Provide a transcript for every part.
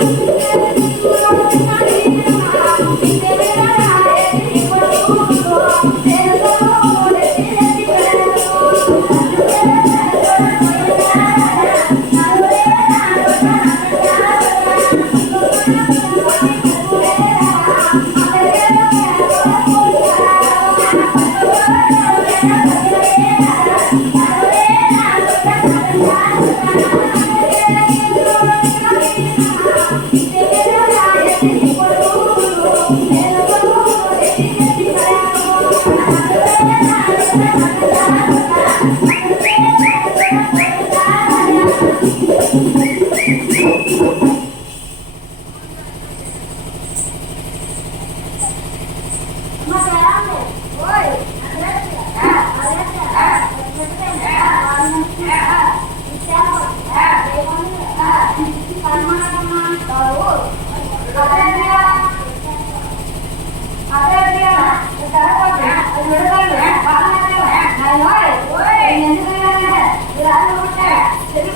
Thank Yeah.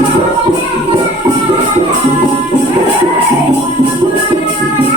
Thank you.